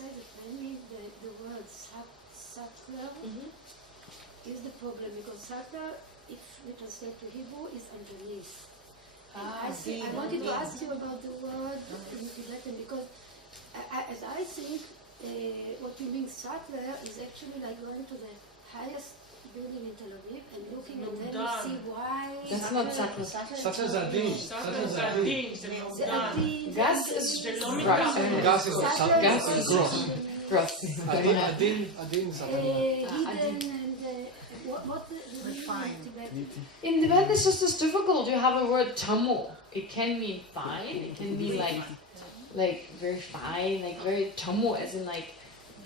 say that maybe the word subtler is the problem, because subtler, if we translate to Hebrew, is underneath. I wanted to ask you about the word in Tibetan, because as I think, what you mean subtler is actually like going to the highest building in Tel Aviv and looking, and then you see why. That's not subtle. Subtle זה עדין. Subtle זה עדין. זה עדין. Gas is gross. Gas is gross. Gross. עדין זה hidden and what the Refined. In Tibetan, it's just as difficult. You have a word tamu. It can mean fine. It can mean like very fine, like very tamu, as in like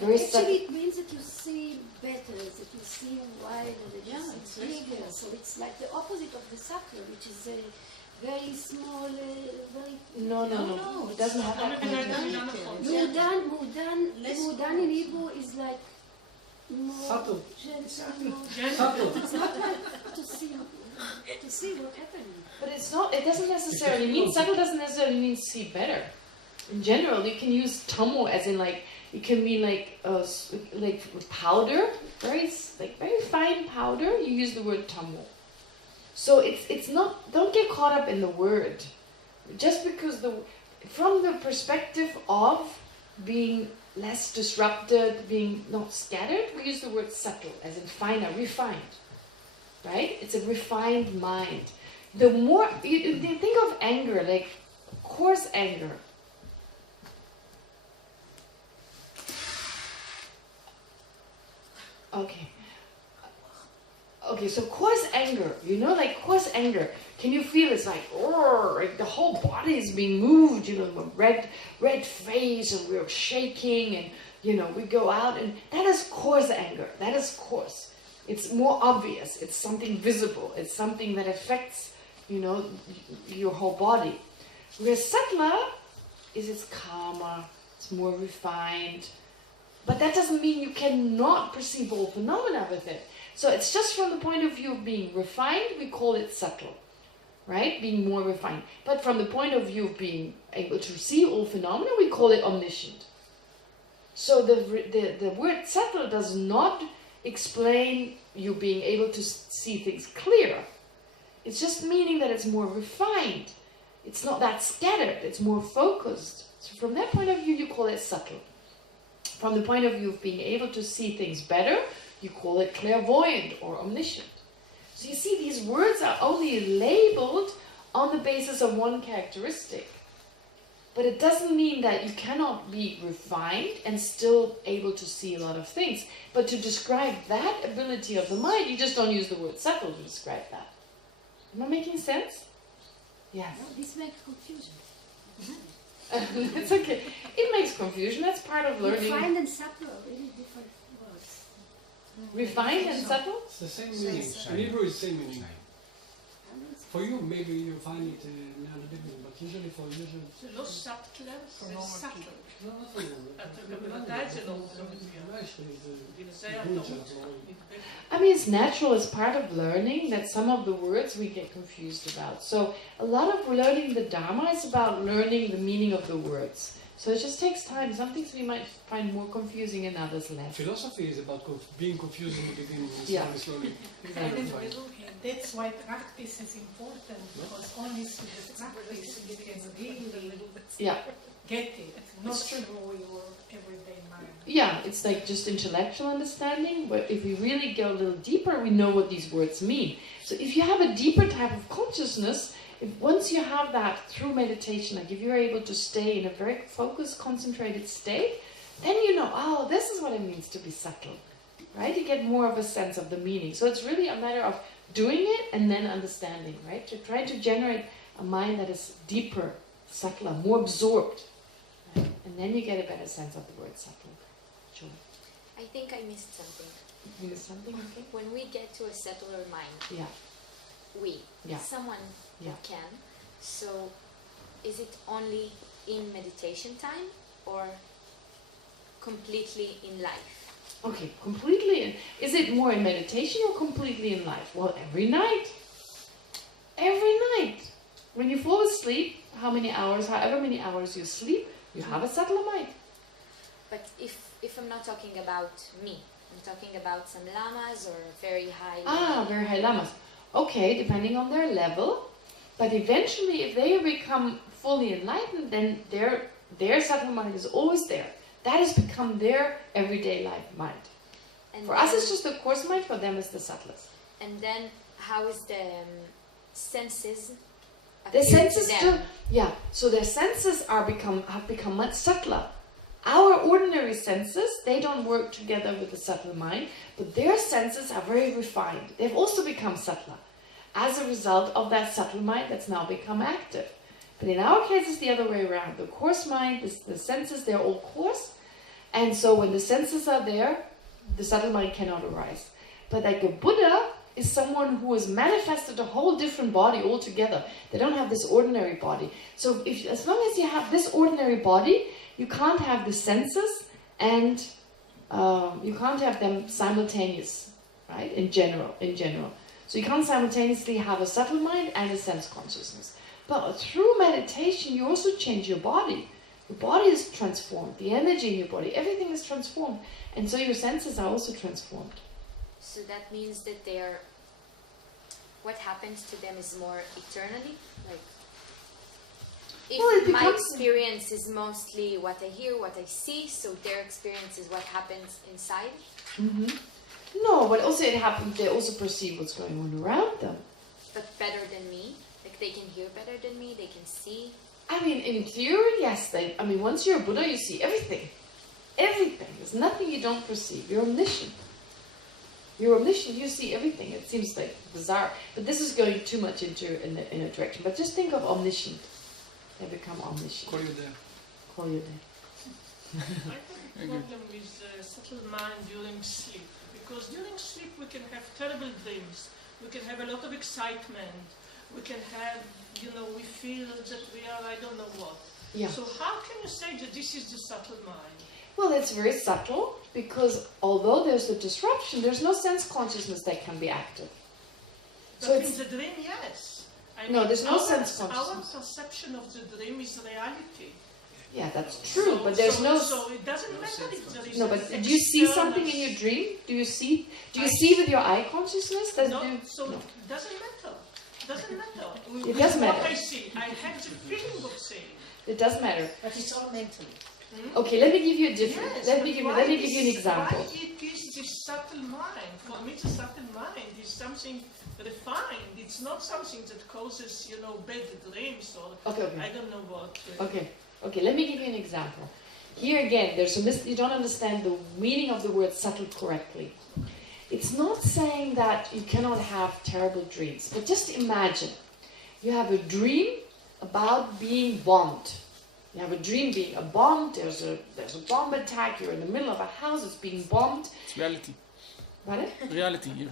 very. Actually, it means that you see better, that you see wider, that it's bigger. So it's like the opposite of the sakra, which is a very small, very. No. It doesn't have that connotation. Mudan in Hebrew is like more subtle. Subtle. It's not like to see what's happening. But it's not. It doesn't necessarily mean subtle. Doesn't necessarily mean see better. In general, you can use tamu as in like it can mean like powder, very fine powder. You use the word tamu. So it's not. Don't get caught up in the word. Just because from the perspective of being less disrupted, being not scattered, we use the word subtle as in finer, refined. Right? It's a refined mind. The more you think of anger, like coarse anger. Okay, so coarse anger, like coarse anger, can you feel it's like the whole body is being moved, red face, and we're shaking, and we go out, and that is coarse anger. That is coarse. It's more obvious. It's something visible. It's something that affects, your whole body. Whereas subtler it's calmer, it's more refined. But that doesn't mean you cannot perceive all phenomena with it. So it's just from the point of view of being refined, we call it subtle, right? Being more refined. But from the point of view of being able to see all phenomena, we call it omniscient. So the word subtle does not explain you being able to see things clear. It's just meaning that it's more refined. It's not that scattered. It's more focused. So from that point of view, you call it subtle. From the point of view of being able to see things better, you call it clairvoyant or omniscient. So you see, these words are only labeled on the basis of one characteristic. But it doesn't mean that you cannot be refined and still able to see a lot of things. But to describe that ability of the mind, you just don't use the word subtle to describe that. Am I making sense? Yes. No, this makes confusion. It's okay. It makes confusion. That's part of learning. Refined and subtle are really different words. Refined and subtle? It's the same meaning. In Hebrew, it's the same meaning. For you, maybe you find it different, but usually for you... זה לא סאבטלר, זה סאטל. לא, בוודאי זה לא I mean, it's natural as part of learning that some of the words we get confused about. So a lot of learning the Dharma is about learning the meaning of the words. So it just takes time. Some things we might find more confusing and others less. Philosophy is about being confused in the beginning, slowly. Exactly. That's why practice is important, because only through the practice you can really get it, not through your everyday mind. Yeah, it's like just intellectual understanding, but if we really go a little deeper, we know what these words mean. So if you have a deeper type of consciousness, if once you have that through meditation, like if you're able to stay in a very focused, concentrated state, then you know, oh, this is what it means to be subtle, right? You get more of a sense of the meaning. So it's really a matter of doing it and then understanding, right? To try to generate a mind that is deeper, subtler, more absorbed, right? And then you get a better sense of the word subtle. Sure. I think I missed something. You missed something? Okay. When we get to a settler mind, someone can. So, is it only in meditation time or completely in life? Okay, completely. Is it more in meditation or completely in life? Well, every night. Every night. When you fall asleep, however many hours you sleep, you have a subtler mind. But if I'm not talking about me, I'm talking about some lamas or very high... Very high lamas. Okay, depending on their level. But eventually, if they become fully enlightened, then their subtle mind is always there. That has become their everyday life mind. And for us, it's just the coarse mind. For them, it's the subtlest. And then, how is the senses? The senses still, so their senses have become much subtler. Our ordinary senses, they don't work together with the subtle mind, but their senses are very refined. They've also become subtler as a result of that subtle mind that's now become active. But in our case, it's the other way around. The coarse mind, the senses, they're all coarse, and so when the senses are there, the subtle mind cannot arise. But like a Buddha is someone who has manifested a whole different body altogether. They don't have this ordinary body. So as long as you have this ordinary body, you can't have the senses and you can't have them simultaneous, right? In general. So you can't simultaneously have a subtle mind and a sense consciousness. But through meditation, you also change your body. Your body is transformed. The energy in your body, everything is transformed. And so your senses are also transformed. So that means that what happens to them is more eternally? Like, if my experience is mostly what I hear, what I see, so their experience is what happens inside? Mm-hmm. No, but also it happens, they also perceive what's going on around them. But better than me? Like they can hear better than me, they can see? I mean, in theory, yes. Once you're a Buddha, you see everything. Everything. There's nothing you don't perceive. You're omniscient. You're omniscient, you see everything. It seems like bizarre. But this is going too much in a direction. But just think of omniscient. They become omniscient. Call you there. Call you there. I have a problem with subtle mind during sleep. Because during sleep we can have terrible dreams. We can have a lot of excitement. We can have, we feel that we are I don't know what. Yeah. So how can you say that this is the subtle mind? Well, it's very subtle because although there's the disruption, there's no sense consciousness that can be active. But So in the dream, yes. There's no sense consciousness. Our perception of the dream is reality. Yeah, that's true, but there's no... So it doesn't matter if there is... No, but do you see something in your dream? Do you see with your eye consciousness? It doesn't matter. It doesn't matter. It does matter. What I see, I have the feeling of seeing. It does matter. But it's all mental. Okay, let me give you a different... Yes, let me give you an example. Why it is this subtle mind? For me, the subtle mind is something refined. It's not something that causes, bad dreams or Okay. I don't know what. Okay, let me give you an example. Here again, you don't understand the meaning of the word subtle correctly. It's not saying that you cannot have terrible dreams, but just imagine you have a dream about being bombed. You have a dream being bombed, there's a bomb attack, you're in the middle of a house, it's being bombed. It's reality. What? Reality, yeah.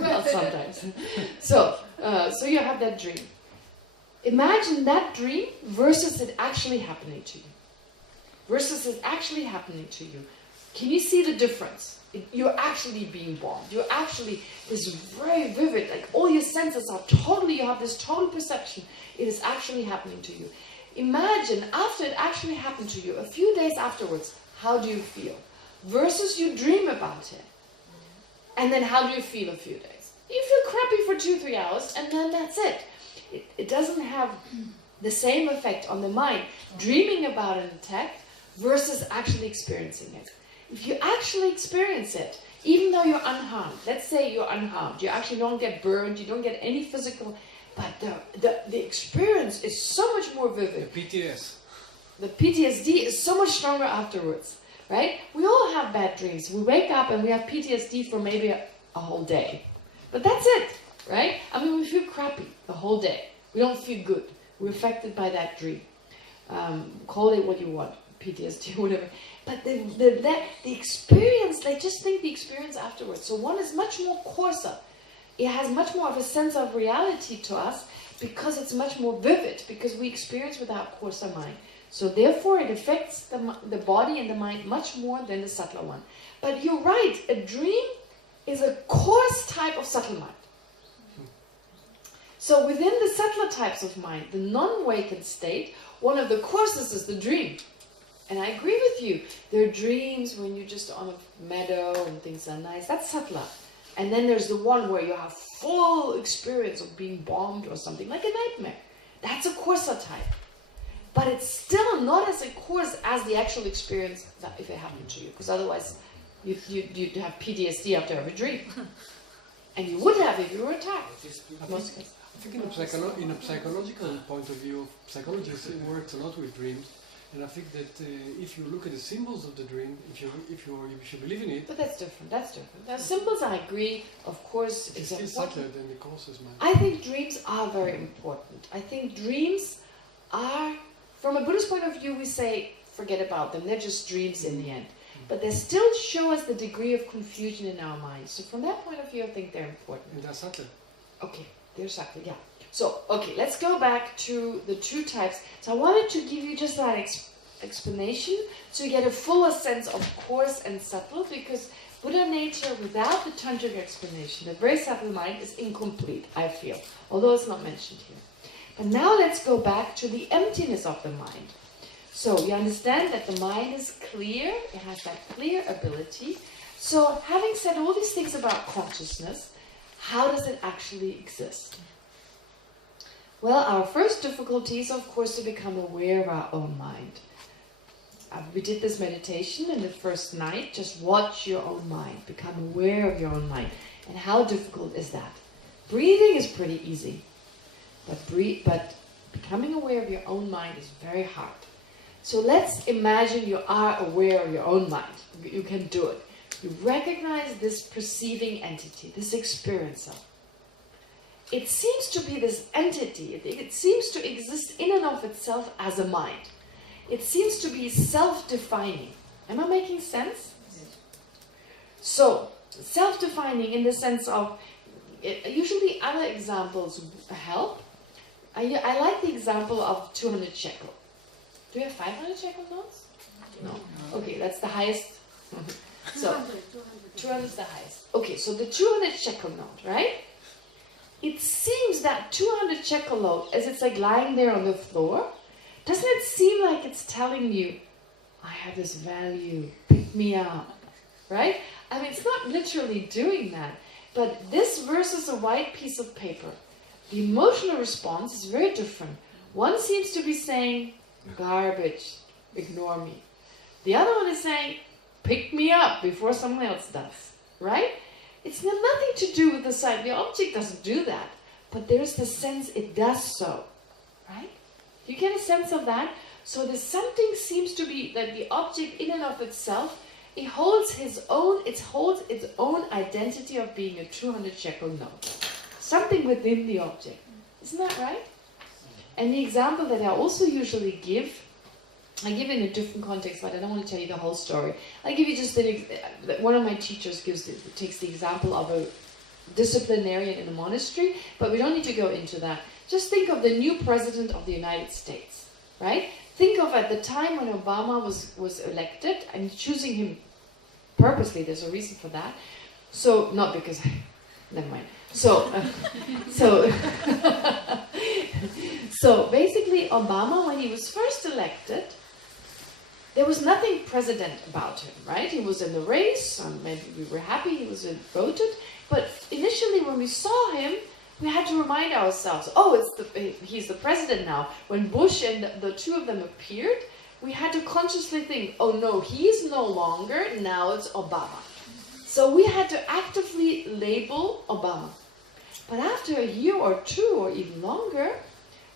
Well, sometimes. So you have that dream. Imagine that dream versus it actually happening to you. Versus it actually happening to you. Can you see the difference? You're actually being bombed. You're actually, this very vivid, like all your senses are totally, you have this total perception. It is actually happening to you. Imagine after it actually happened to you, a few days afterwards, how do you feel? Versus you dream about it. And then how do you feel a few days? You feel crappy for 2-3 hours and then that's it. It doesn't have the same effect on the mind, dreaming about an attack versus actually experiencing it. If you actually experience it, even though you're unharmed, let's say you're unharmed, you actually don't get burned, you don't get any physical, but the experience is so much more vivid. The PTS. The PTSD is so much stronger afterwards, right? We all have bad dreams. We wake up and we have PTSD for maybe a whole day. But that's it, right? I mean, we feel crappy the whole day. We don't feel good. We're affected by that dream. Call it what you want, PTSD, whatever. But the experience, like just think the experience afterwards. So one is much more coarser. It has much more of a sense of reality to us because it's much more vivid, because we experience with our coarser mind. So therefore it affects the body and the mind much more than the subtler one. But you're right, a dream is a coarse type of subtle mind. So within the subtler types of mind, the non-awakened state, one of the coarsest is the dream. And I agree with you. There are dreams when you're just on a meadow and things are nice. That's subtler. And then there's the one where you have full experience of being bombed or something, like a nightmare. That's a coarser type. But it's still not as coarse as the actual experience that if it happened to you. Because otherwise, you'd have PTSD after every dream. And you would have if you were attacked. I think in a psychological point of view, psychology works a lot with dreams. And I think that if you look at the symbols of the dream, if you believe in it... But that's different, Now, symbols, I agree, of course, it's still subtler than the causes mind. I think dreams are very important. I think dreams are, from a Buddhist point of view, we say, forget about them. They're just dreams in the end. But they still show us the degree of confusion in our minds. So from that point of view, I think they're important. And they're subtle. Okay, they're subtle, yeah. So, okay, let's go back to the two types. So I wanted to give you just that explanation so you get a fuller sense of coarse and subtle, because Buddha nature without the tantric explanation, the very subtle mind, is incomplete, I feel, although it's not mentioned here. But now let's go back to the emptiness of the mind. So you understand that the mind is clear, it has that clear ability. So having said all these things about consciousness, how does it actually exist? Well, our first difficulty is, of course, to become aware of our own mind. We did this meditation in the first night. Just watch your own mind. Become aware of your own mind. And how difficult is that? Breathing is pretty easy. But becoming aware of your own mind is very hard. So let's imagine you are aware of your own mind. You can do it. You recognize this perceiving entity, this experiencer. It seems to be this entity. It seems to exist in and of itself as a mind. It seems to be self-defining. Am I making sense? So, self-defining in the sense of, usually other examples help. I like the example of 200 shekel. Do you have 500 shekel notes? No. Okay, that's the highest. So, 200 is the highest. Okay, so the 200 shekel note, right? It seems that 200 shekel note, as it's like lying there on the floor, doesn't it seem like it's telling you, I have this value, pick me up, right? I mean, it's not literally doing that, but this versus a white piece of paper, the emotional response is very different. One seems to be saying, garbage, ignore me. The other one is saying, pick me up before someone else does, right? It's nothing to do with the sight. The object doesn't do that, but there's the sense it does so, right? You get a sense of that? So there's something seems to be that the object in and of itself, it holds its own identity of being a 200 shekel note. Something within the object. Isn't that right? And the example that I also usually give, I give it in a different context, but I don't want to tell you the whole story. I give you just one of my teachers takes the example of a disciplinarian in a monastery, but we don't need to go into that. Just think of the new president of the United States, right? Think of at the time when Obama was elected, and choosing him purposely, there's a reason for that. So, not because, never mind. So basically Obama, when he was first elected, there was nothing president about him, right? He was in the race, and maybe we were happy he was voted, but initially when we saw him, we had to remind ourselves, he's the president now. When Bush and the two of them appeared, we had to consciously think, oh no, he's no longer, now it's Obama. So we had to actively label Obama. But after a year or two, or even longer,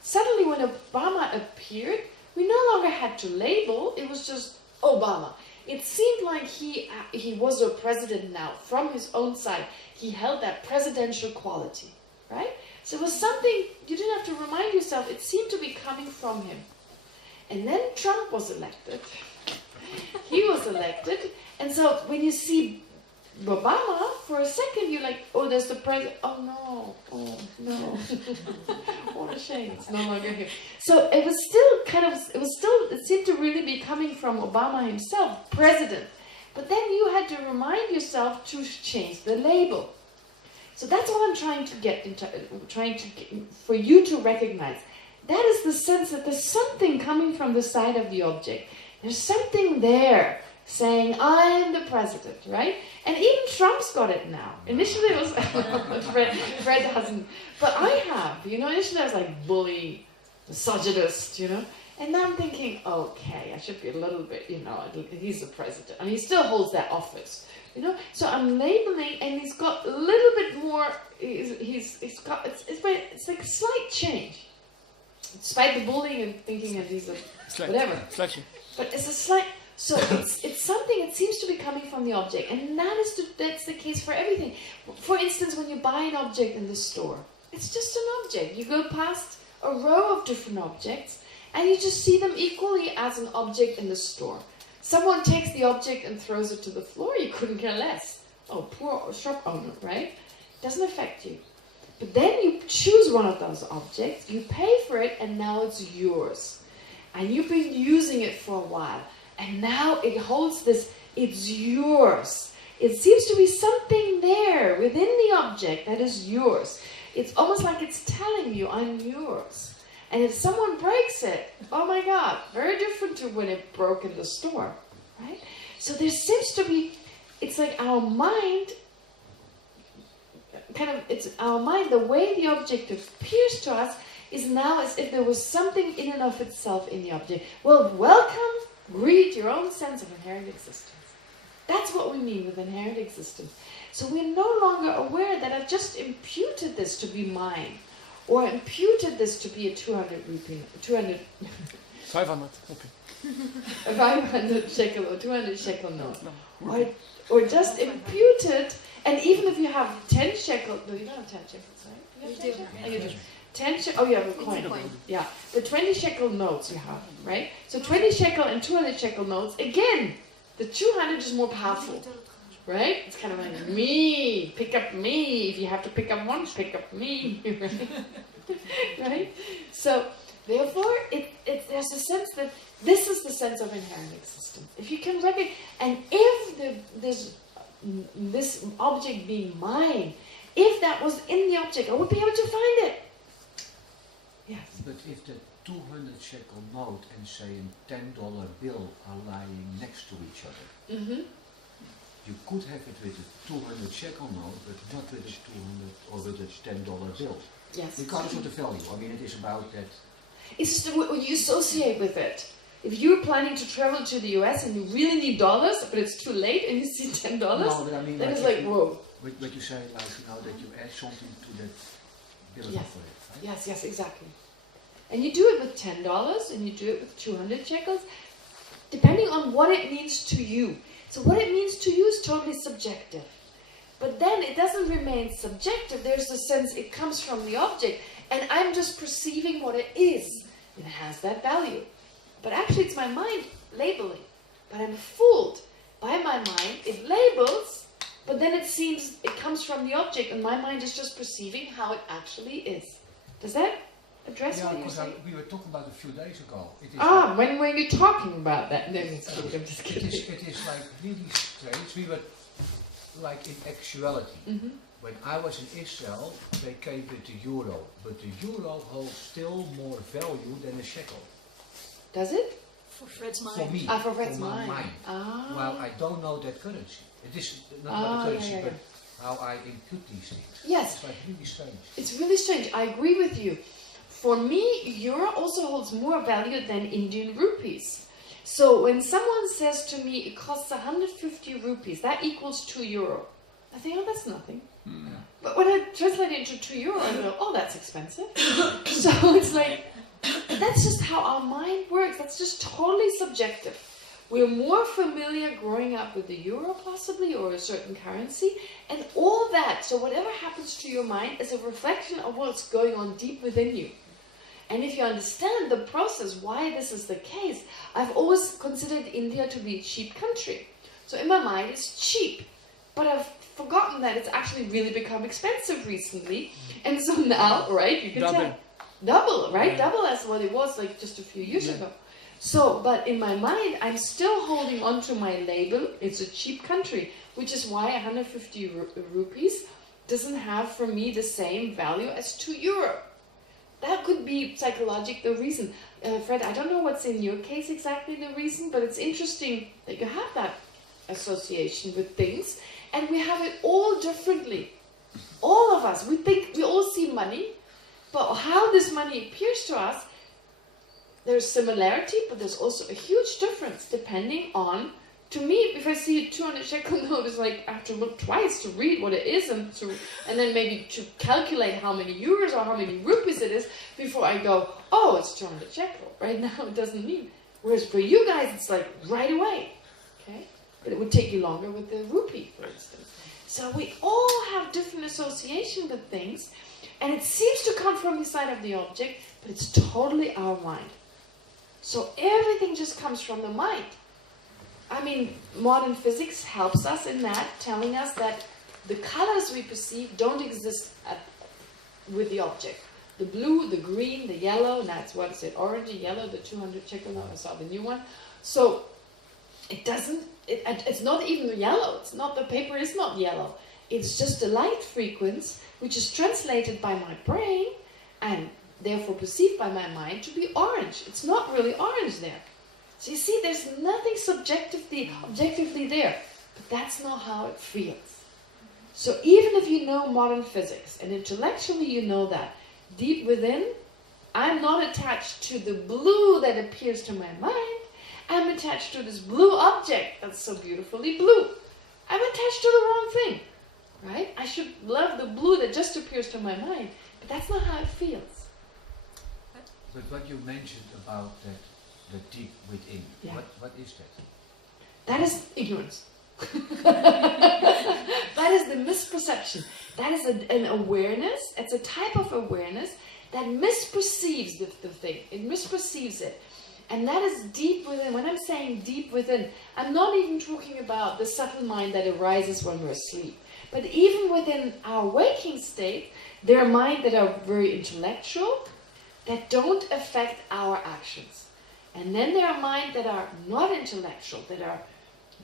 suddenly when Obama appeared, we no longer had to label, it was just Obama. It seemed like he was a president now, from his own side. He held that presidential quality, right? So it was something, you didn't have to remind yourself, it seemed to be coming from him. And then Trump was elected. He was elected, and so when you see Obama, for a second you're like, oh, there's the president. Oh no. What a shame, it's no longer here. So it was still it seemed to really be coming from Obama himself, president. But then you had to remind yourself to change the label. So that's what I'm trying to get for you to recognize. That is the sense that there's something coming from the side of the object. There's something there saying, I'm the president, right? And even Trump's got it now. Initially it was, Fred hasn't, but I have, you know, initially I was like bully, misogynist, you know, and now I'm thinking, okay, I should be a little bit, you know, he's the president, and he still holds that office, you know, so I'm labeling, and he's got a little bit more, he's got, it's like a slight change, despite the bullying and thinking that he's a, whatever, but it's a slight, so it's something, it seems to be coming from the object, and that's the case for everything. For instance, when you buy an object in the store, it's just an object. You go past a row of different objects, and you just see them equally as an object in the store. Someone takes the object and throws it to the floor, you couldn't care less. Oh, poor shop owner, right? Doesn't affect you. But then you choose one of those objects, you pay for it, and now it's yours. And you've been using it for a while. And now it holds this, it's yours. It seems to be something there within the object that is yours. It's almost like it's telling you, I'm yours. And if someone breaks it, oh my God, very different to when it broke in the store, right? So there seems to be, it's like our mind, it's our mind, the way the object appears to us is now as if there was something in and of itself in the object. Well, welcome. Read your own sense of inherent existence. That's what we mean with inherent existence. So we're no longer aware that I've just imputed this to be mine, or imputed this to be a 500 okay. a 500 shekel or 200 shekel note. Or just imputed, and even if you have 10 shekel, no, you don't have 10 shekels, right? You have 10 shekels? Oh, you do. 10 shekel, oh, you have a coin. Yeah, the 20 shekel notes you have, right? So 20 shekel and 200 shekel notes, again, the 200 is more powerful, right? It's kind of like, me, pick up me. If you have to pick up one, pick up me, right? So, therefore, there's a sense that this is the sense of inherent existence. If you can recognize, and if this object being mine, if that was in the object, I would be able to find it. Yes. But if the 200 shekel note and say a $10 bill are lying next to each other, you could have it with a 200 shekel note, but not with a 200 or with a $10 bill. Yes. Regardless of the value. I mean, it is about that. It's just what you associate with it. If you're planning to travel to the US and you really need dollars, but it's too late and you see $10, no, but I mean, then it's like, whoa. What you say, like, you know, that you add something to that bill Yes. for it. Right? Yes, exactly. And you do it with $10 and you do it with 200 shekels, depending on what it means to you. So what it means to you is totally subjective. But then it doesn't remain subjective. There's a sense it comes from the object, and I'm just perceiving what it is. It has that value. But actually it's my mind labeling. But I'm fooled by my mind. It labels, but then it seems it comes from the object, and my mind is just perceiving how it actually is. Does that address what you're saying? We were talking about a few days ago. It is when were you talking about that? No, I'm just kidding. It is like really strange. We were like in actuality. When I was in Israel, they came with the euro, but the euro holds still more value than a shekel. Does it? For Fred's mind. For me, for Fred's my mind. mind. Ah. Well, I don't know that currency. It is not the currency, but how I impute these things. Yes. It's like really strange. It's really strange. I agree with you. For me, euro also holds more value than Indian rupees. So when someone says to me, it costs 150 rupees, that equals 2 euro. I think, oh, that's nothing. But when I translate it into 2 euro, I go, oh, that's expensive. So it's like, that's just how our mind works. That's just totally subjective. We're more familiar growing up with the euro possibly, or a certain currency, and all that. So whatever happens to your mind is a reflection of what's going on deep within you. And if you understand the process, why this is the case, I've always considered India to be a cheap country. So in my mind, it's cheap. But I've forgotten that it's actually really become expensive recently. And so now, right, you can tell. Double, right? Yeah. Double as what it was like just a few years ago. So, but in my mind, I'm still holding on to my label. It's a cheap country, which is why 150 rupees doesn't have for me the same value as 2 euro. that could be psychological reason. Fred, I don't know what's in your case exactly the reason, but it's interesting that you have that association with things, and we have it all differently. All of us, we all see money, but how this money appears to us, there's similarity, but there's also a huge difference depending on, to me, if I see a 200 shekel note, it's like I have to look twice to read what it is and then maybe to calculate how many euros or how many rupees it is before I go, oh, it's 200 shekel. Right now it doesn't mean. Whereas for you guys, it's like right away. Okay? But it would take you longer with the rupee, for instance. So we all have different association with things, and it seems to come from the side of the object, but it's totally our mind. So everything just comes from the mind. I mean, modern physics helps us in that, telling us that the colors we perceive don't exist with the object. The blue, the green, the yellow, and that's what is it, orange and yellow, the 200 shekel note, I saw the new one. So it doesn't, it's not even yellow, it's not, the paper is not yellow. It's just a light frequency which is translated by my brain and therefore perceived by my mind to be orange. It's not really orange there. So you see, there's nothing objectively there, but that's not how it feels. So even if you know modern physics, and intellectually you know that, deep within, I'm not attached to the blue that appears to my mind, I'm attached to this blue object that's so beautifully blue. I'm attached to the wrong thing, right? I should love the blue that just appears to my mind, but that's not how it feels. But what you mentioned about the deep within, yeah. What is that? That is ignorance. That is the misperception. That is an awareness. It's a type of awareness that misperceives the thing. It misperceives it. And that is deep within. When I'm saying deep within, I'm not even talking about the subtle mind that arises when we're asleep. But even within our waking state, there are minds that are very intellectual, that don't affect our actions. And then there are minds that are not intellectual,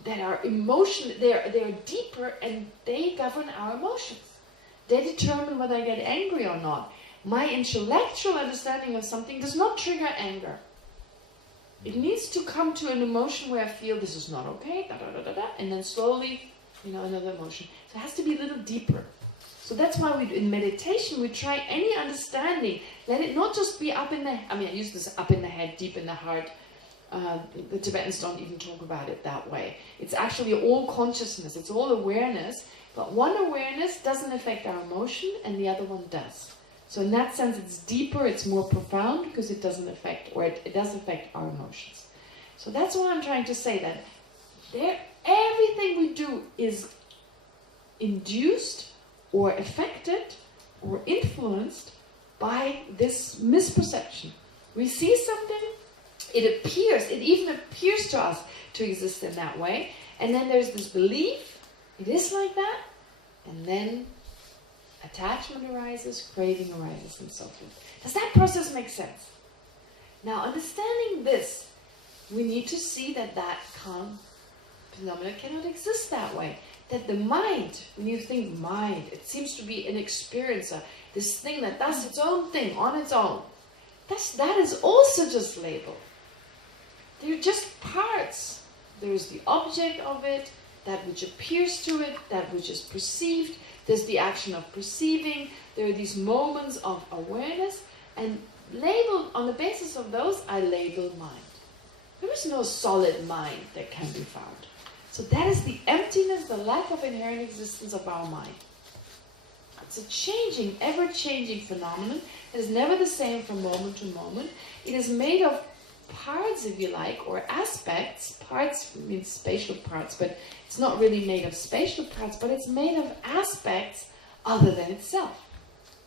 that are emotional, they're deeper, and they govern our emotions. They determine whether I get angry or not. My intellectual understanding of something does not trigger anger. It needs to come to an emotion where I feel this is not okay, and then slowly, another emotion. So it has to be a little deeper. So that's why in meditation we try any understanding. Let it not just be up in the, I use this up in the head, deep in the heart. The Tibetans don't even talk about it that way. It's actually all consciousness, it's all awareness, but one awareness doesn't affect our emotion and the other one does. So in that sense it's deeper, it's more profound because it doesn't affect, or it does affect our emotions. So that's what I'm trying to say, that everything we do is induced or affected or influenced by this misperception. We see something, it even appears to us to exist in that way, and then there's this belief, it is like that, and then attachment arises, craving arises, and so forth. Does that process make sense? Now, understanding this, we need to see that phenomena cannot exist that way. That the mind, when you think mind, it seems to be an experiencer, this thing that does its own thing on its own. That is also just labeled. They're just parts. There's the object of it, that which appears to it, that which is perceived. There's the action of perceiving. There are these moments of awareness, and labeled on the basis of those, I label mind. There is no solid mind that can be found. So that is the emptiness, the lack of inherent existence of our mind. It's a changing, ever-changing phenomenon. It is never the same from moment to moment. It is made of parts, if you like, or aspects. Parts means spatial parts, but it's not really made of spatial parts, but it's made of aspects other than itself.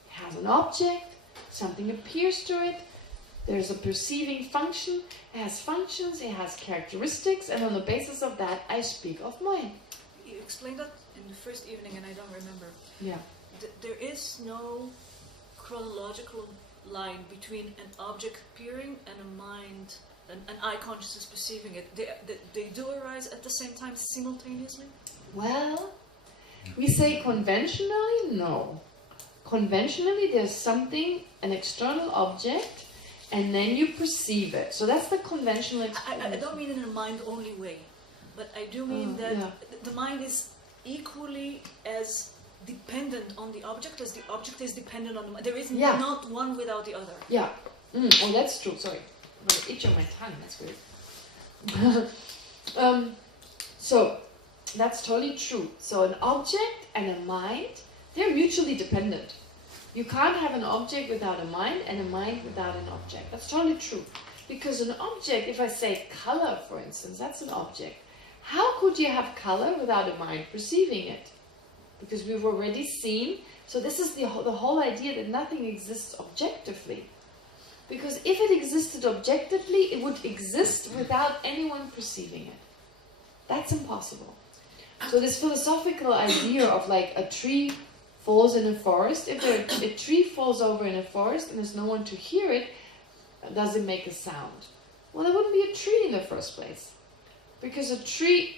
It has an object, something appears to it, there's a perceiving function, it has functions, it has characteristics, and on the basis of that, I speak of mind. You explained that in the first evening, and I don't remember. Yeah. There is no chronological line between an object appearing and a mind, an eye consciousness perceiving it. They do arise at the same time, simultaneously? Well, we say conventionally, no. conventionally there's something, an external object, and then you perceive it. So that's the conventional experience. I don't mean in a mind-only way, but I do mean that the mind is equally as dependent on the object as the object is dependent on the mind. There is not one without the other. Yeah. Oh, that's true. Sorry. I'm going to itch on my tongue. That's weird. So that's totally true. So an object and a mind, they're mutually dependent. You can't have an object without a mind and a mind without an object. That's totally true. Because an object, if I say color, for instance, that's an object. How could you have color without a mind perceiving it? Because we've already seen, so this is the whole idea that nothing exists objectively. Because if it existed objectively, it would exist without anyone perceiving it. That's impossible. So this philosophical idea of like a tree falls in a forest, if a tree falls over in a forest and there's no one to hear it, does it make a sound? Well, there wouldn't be a tree in the first place. Because a tree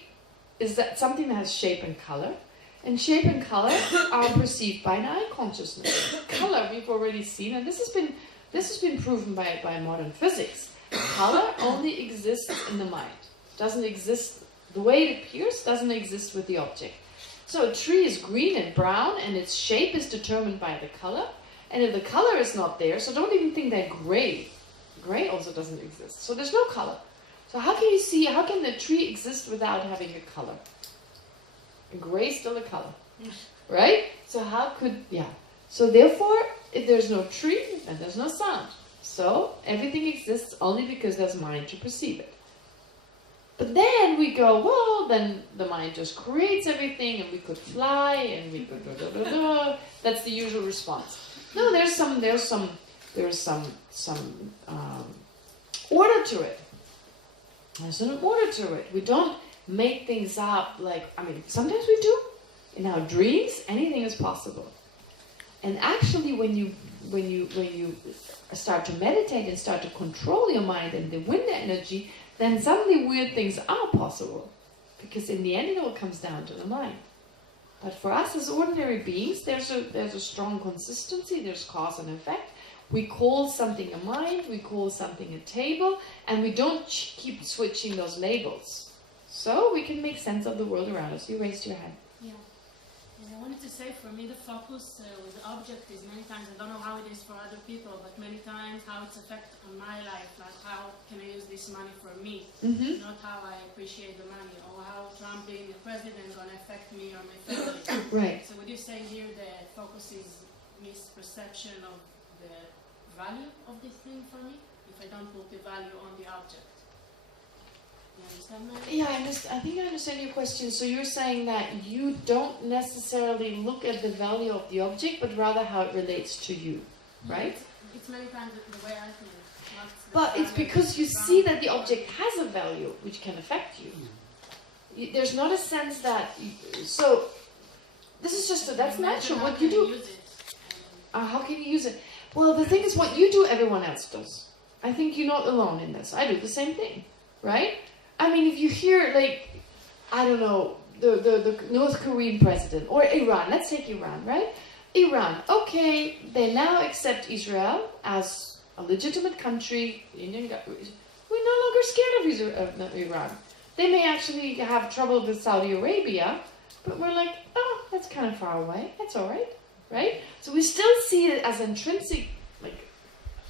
is something that has shape and color. And shape and color are perceived by an eye consciousness. Color we've already seen, and this has been proven by modern physics. Color only exists in the mind. Doesn't exist, the way it appears doesn't exist with the object. So a tree is green and brown, and its shape is determined by the color. And if the color is not there, so don't even think that gray. Gray also doesn't exist. So there's no color. So how can the tree exist without having a color? Gray is still a color, right? So so therefore, if there's no tree, then there's no sound. So everything exists only because there's mind to perceive it. But then we go, well, then the mind just creates everything, and we could fly, and we could That's the usual response. No, there's some order to it. There's an order to it. We don't make things up sometimes we do. In our dreams, anything is possible. And actually, when you start to meditate and start to control your mind and win the energy, then suddenly weird things are possible. Because in the end, it all comes down to the mind. But for us as ordinary beings, there's a strong consistency. There's cause and effect. We call something a mind, we call something a table, and we don't keep switching those labels. So we can make sense of the world around us. You raised your hand. Yeah. And I wanted to say, for me, the focus with the object is many times, I don't know how it is for other people, but many times how it's affected on my life, like how can I use this money for me, not how I appreciate the money, or how Trump being the president is going to affect me or my family. Right. So would you say here the focus is misperception of the value of this thing for me, if I don't put the value on the object? You understand that? Yeah, I think I understand your question. So you're saying that you don't necessarily look at the value of the object, but rather how it relates to you, right? It's many times the way I think. But it's because you see that the object has a value which can affect you. There's not a sense that... So, this is just... That's natural. What you do... How can you use it? Well, the thing is, what you do, everyone else does. I think you're not alone in this. I do the same thing, right? I mean, if you hear, I don't know, the North Korean president, or Iran, let's take Iran, right? Iran, okay, they now accept Israel as a legitimate country. We're no longer scared of Iran. They may actually have trouble with Saudi Arabia, but we're like, oh, that's kind of far away. That's all right, right? So we still see it as intrinsic,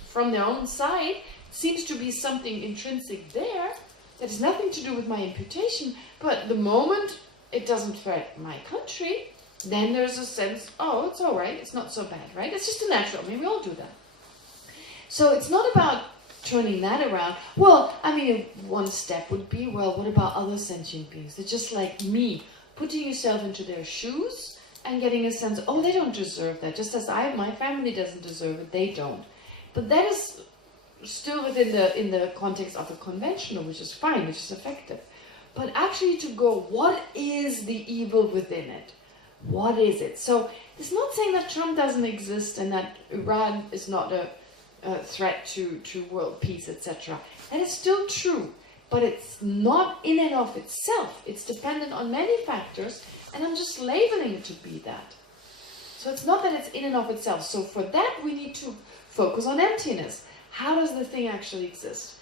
from their own side, seems to be something intrinsic there that has nothing to do with my imputation, but the moment it doesn't threaten my country, then there's a sense, oh, it's all right, it's not so bad, right? It's just a natural, we all do that. So it's not about turning that around. Well, one step would be, well, what about other sentient beings? They're just like me, putting yourself into their shoes and getting a sense, oh, they don't deserve that, just as my family doesn't deserve it, they don't. But that is still in the context of the conventional, which is fine, which is effective. But actually to go, what is the evil within it? What is it? So it's not saying that Trump doesn't exist and that Iran is not a threat to world peace, etc. That is still true, but it's not in and of itself. It's dependent on many factors, and I'm just labeling it to be that. So it's not that it's in and of itself. So for that we need to focus on emptiness. How does the thing actually exist?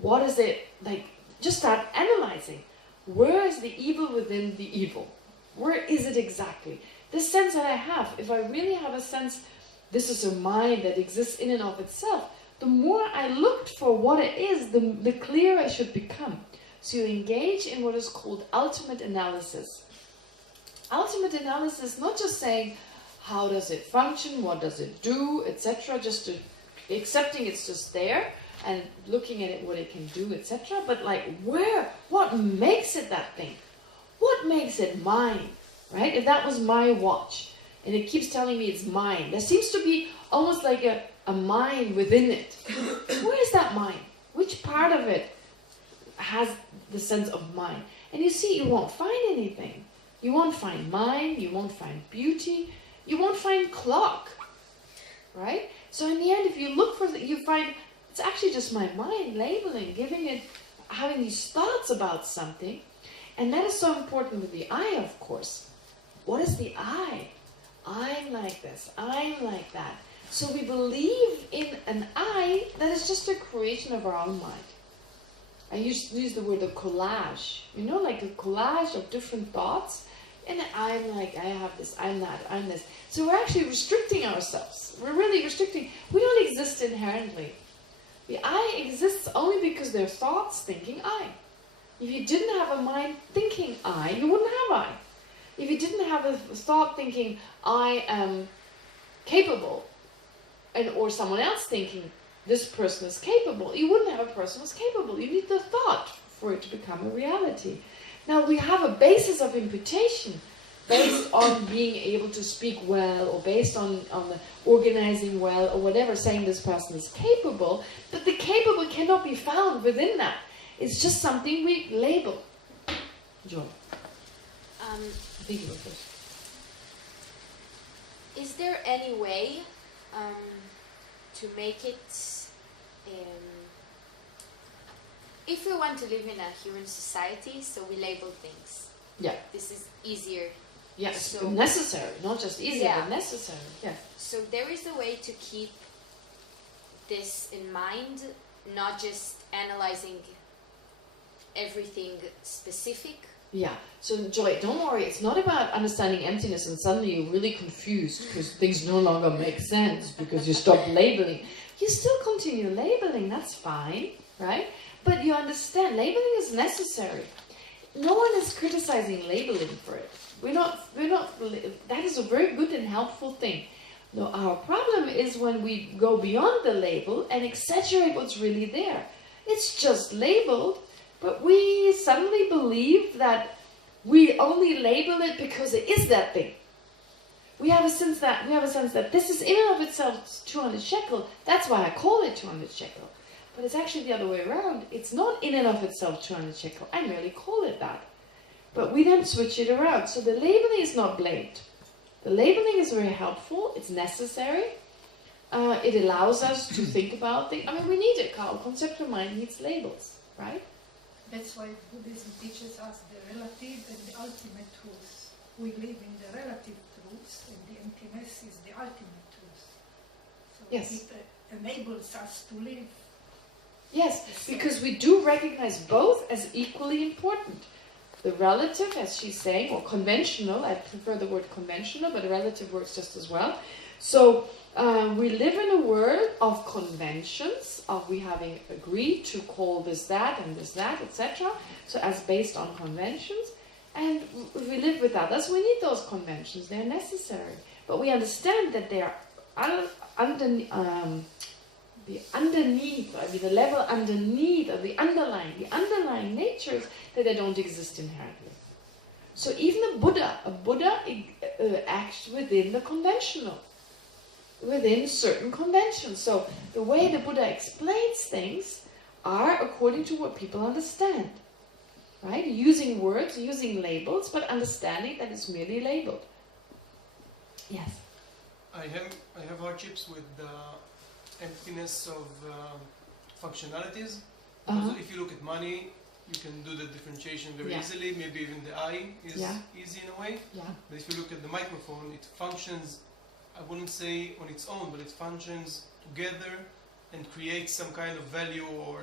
What is it like? Just start analyzing. Where is the evil within the evil? Where is it exactly? This sense that I have, if I really have a sense, this is a mind that exists in and of itself, the more I looked for what it is, the clearer I should become. So you engage in what is called ultimate analysis. Ultimate analysis, not just saying, how does it function, what does it do, etc., just to accepting it's just there, and looking at it, what it can do, etc., but like what makes it that thing? What makes it mine, right? If that was my watch, and it keeps telling me it's mine, there seems to be almost like a mind within it. Where is that mind? Which part of it has the sense of mine? And you see, you won't find anything. You won't find mind, you won't find beauty, you won't find clock, right? So in the end, if you look for it, you find it's actually just my mind labeling, giving it, having these thoughts about something. And that is so important with the I, of course. What is the I? I'm like this, I'm like that. So we believe in an I that is just a creation of our own mind. I used to use the word a collage, you know, like a collage of different thoughts. And I'm like, I have this, I'm that, I'm this. So we're actually restricting ourselves. We're really restricting. We don't exist inherently. The I exists only because there are thoughts thinking I. If you didn't have a mind thinking I, you wouldn't have I. If you didn't have a thought thinking I am capable, or someone else thinking this person is capable, you wouldn't have a person who's capable. You need the thought for it to become a reality. Now we have a basis of imputation based on being able to speak well, or based on organizing well, or whatever, saying this person is capable, but the capable cannot be found within that. It's just something we label. Joy. Think about this. Is there any way to make it, if we want to live in a human society, so we label things. Yeah. This is easier. Yes, so necessary, not just easier, yeah. but necessary. Yeah. So there is a way to keep this in mind, not just analyzing everything specific. Yeah. So Joy, don't worry. It's not about understanding emptiness and suddenly you're really confused because things no longer make sense because you stop labeling. You still continue labeling. That's fine, right? But you understand labeling is necessary. No one is criticizing labeling for it. We're not. That is a very good and helpful thing. No, our problem is when we go beyond the label and exaggerate what's really there. It's just labeled. But we suddenly believe that we only label it because it is that thing. We have a sense that this is in and of itself 200 shekel. That's why I call it 200 shekel. But it's actually the other way around. It's not in and of itself 200 shekel. I merely call it that. But we then switch it around. So the labeling is not blamed. The labeling is very helpful. It's necessary. It allows us to think about things. I mean, we need it. Our conceptual mind needs labels, right? That's why Buddhism teaches us the relative and the ultimate truth. We live in the relative truth, and the emptiness is the ultimate truth. So yes. It enables us to live. Yes, because we do recognize both as equally important. The relative, as she's saying, or conventional, I prefer the word conventional, but relative works just as well. So we live in a world of conventions, of we having agreed to call this that and this that, etc. So as based on conventions. And if we live with others, we need those conventions. They're necessary. But we understand that they are underneath, the level underneath of the underlying natures that they don't exist inherently. So even a Buddha acts within the conventional, within certain conventions. So the way the Buddha explains things are according to what people understand, right? Using words, using labels, but understanding that it's merely labeled. Yes. I have hardships with the emptiness of functionalities. Uh-huh. If you look at money, you can do the differentiation very easily. Maybe even the I is easy in a way. Yeah. But if you look at the microphone, it functions I wouldn't say on its own, but it functions together and creates some kind of value or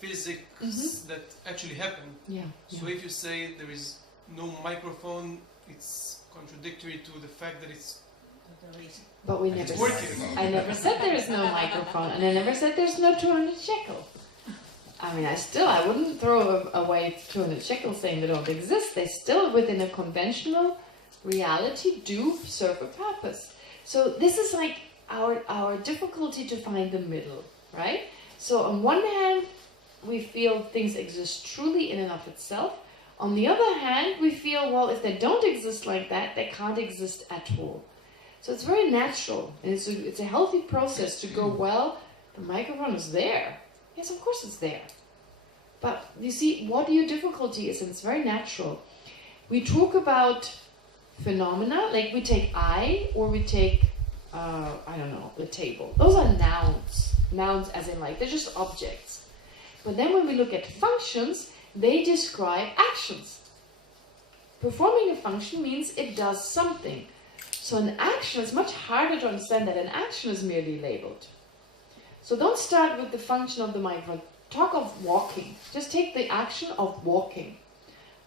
physics that actually happen. Yeah. So if you say there is no microphone, it's contradictory to the fact that it's But we never working. I never said there is no microphone, and I never said there's no 200 shekel. I mean, I wouldn't throw away 200 shekels saying they don't exist. They still, within a conventional reality, do serve a purpose. So this is like our difficulty to find the middle, right? So on one hand, we feel things exist truly in and of itself. On the other hand, we feel, well, if they don't exist like that, they can't exist at all. So it's very natural, and it's a healthy process to go, well, the microphone is there. Yes, of course it's there. But you see, what your difficulty is, and it's very natural. We talk about phenomena, like we take I, or we take, I don't know, the table. Those are nouns. Nouns as in like, they're just objects. But then when we look at functions, they describe actions. Performing a function means it does something. So an action is much harder to understand that an action is merely labeled. So don't start with the function of the microphone. Talk of walking. Just take the action of walking.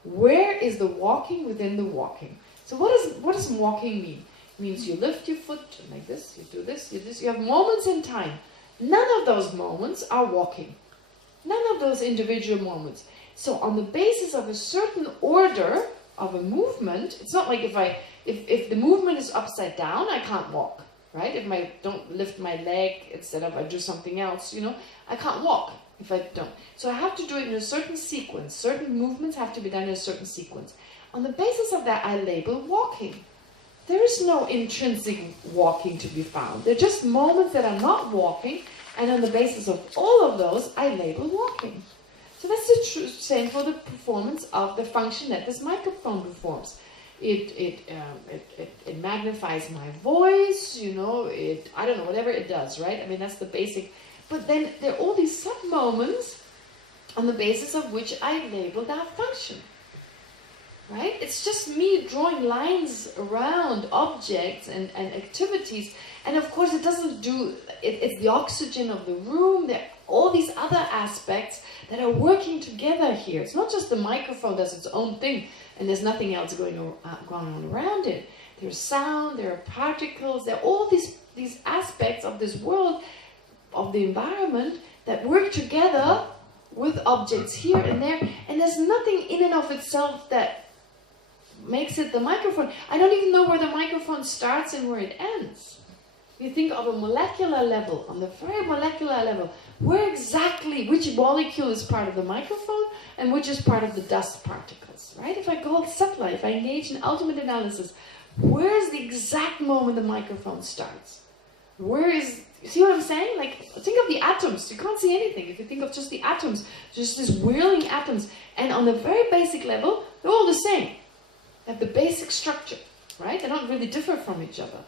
Where is the walking within the walking? So what does walking mean? It means you lift your foot like this, you do this, you do this. You have moments in time. None of those moments are walking. None of those individual moments. So on the basis of a certain order of a movement, it's not like if the movement is upside down, I can't walk, right? If I don't lift my leg instead of I do something else, I can't walk if I don't. So I have to do it in a certain sequence. Certain movements have to be done in a certain sequence. On the basis of that, I label walking. There is no intrinsic walking to be found. They're just moments that are not walking, and on the basis of all of those, I label walking. So that's the same for the performance of the function that this microphone performs. It magnifies my voice, I don't know, whatever it does, right? I mean, that's the basic. But then there are all these sub-moments on the basis of which I label that function, right? It's just me drawing lines around objects and activities. And of course, it doesn't do, it's the oxygen of the room. There are all these other aspects that are working together here. It's not just the microphone does its own thing and there's nothing else going on around it. There's sound, there are particles, there are all these aspects of this world, of the environment, that work together with objects here and there. And there's nothing in and of itself that makes it the microphone. I don't even know where the microphone starts and where it ends. You think of a molecular level, on the very molecular level, where exactly, which molecule is part of the microphone and which is part of the dust particles, right? If I go subtler, if I engage in ultimate analysis, where is the exact moment the microphone starts? Where is, you see what I'm saying? Like, think of the atoms. You can't see anything. If you think of just the atoms, just these whirling atoms, and on the very basic level, they're all the same. They have the basic structure, right? They don't really differ from each other.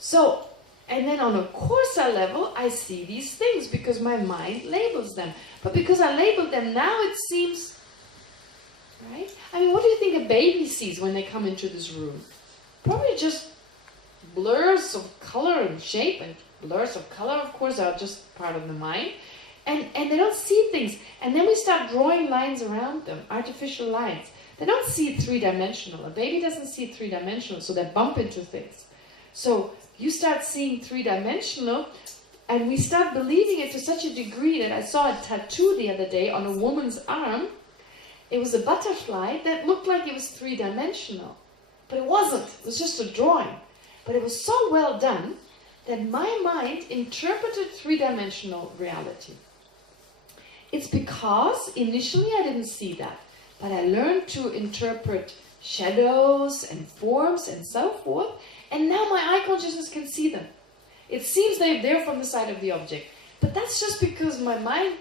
So, and then on a coarser level, I see these things because my mind labels them. But because I label them now, it seems, right? I mean, what do you think a baby sees when they come into this room? Probably just blurs of color and shape, and blurs of color, of course, are just part of the mind. And they don't see things. And then we start drawing lines around them, artificial lines. They don't see three-dimensional. A baby doesn't see three-dimensional, so they bump into things. So you start seeing three-dimensional, and we start believing it to such a degree that I saw a tattoo the other day on a woman's arm. It was a butterfly that looked like it was three-dimensional. But it wasn't. It was just a drawing. But it was so well done that my mind interpreted three-dimensional reality. It's because initially I didn't see that. But I learned to interpret shadows and forms and so forth. And now my eye consciousness can see them. It seems they're there from the side of the object. But that's just because my mind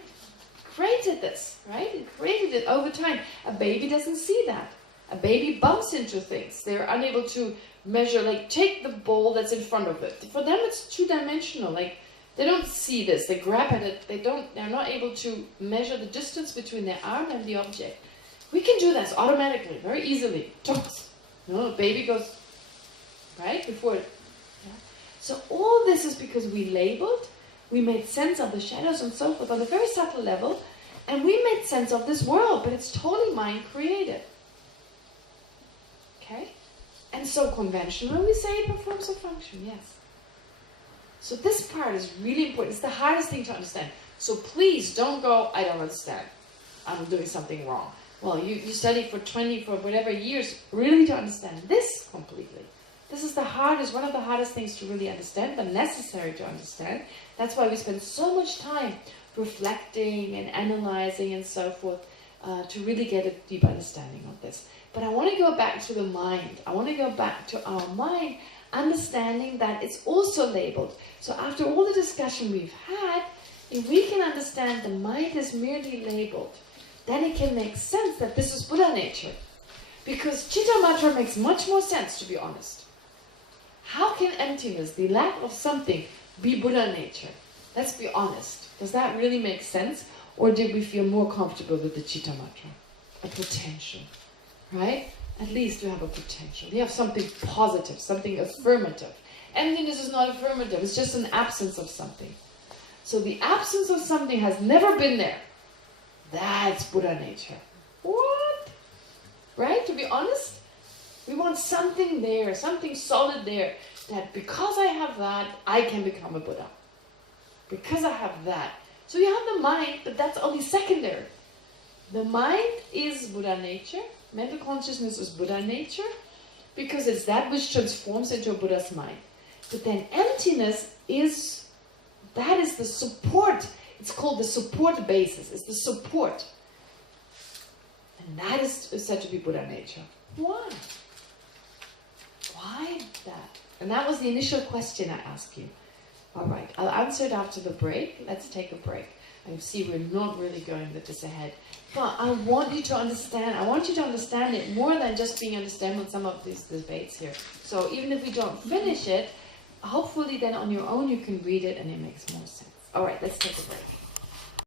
created this, right? It created it over time. A baby doesn't see that. A baby bumps into things. They're unable to measure, like take the ball that's in front of it. For them it's two-dimensional. Like they don't see this. They grab at it. They're not able to measure the distance between their arm and the object. We can do this automatically, very easily. Tonks. A baby goes right before it. Yeah. So all this is because we labeled, we made sense of the shadows and so forth on a very subtle level, and we made sense of this world, but it's totally mind created. Okay? And so conventionally we say it performs a function, yes. So this part is really important. It's the hardest thing to understand. So please don't go, I don't understand. I'm doing something wrong. Well, you study for 20, for whatever years, really to understand this completely. This is the hardest, one of the hardest things to really understand, but necessary to understand. That's why we spend so much time reflecting and analyzing and so forth to really get a deep understanding of this. But I want to go back to the mind. I want to go back to our mind, understanding that it's also labeled. So after all the discussion we've had, if we can understand the mind is merely labeled, then it can make sense that this is Buddha nature. Because Chitta Matra makes much more sense, to be honest. How can emptiness, the lack of something, be Buddha nature? Let's be honest. Does that really make sense? Or did we feel more comfortable with the Chitta Matra? A potential, right? At least you have a potential. You have something positive, something affirmative. Emptiness is not affirmative. It's just an absence of something. So the absence of something has never been there. That's Buddha nature. What? Right? To be honest, we want something there, something solid there, that because I have that, I can become a Buddha. Because I have that. So you have the mind, but that's only secondary. The mind is Buddha nature. Mental consciousness is Buddha nature, because it's that which transforms into a Buddha's mind. But then emptiness is, that is the support. It's called the support basis. It's the support. And that is said to be Buddha nature. Why? Why that? And that was the initial question I asked you. All right, I'll answer it after the break. Let's take a break. I see we're not really going with this ahead. But I want you to understand, I want you to understand it more than just being understand with some of these debates here. So even if we don't finish it, hopefully then on your own you can read it and it makes more sense. All right, let's take a break.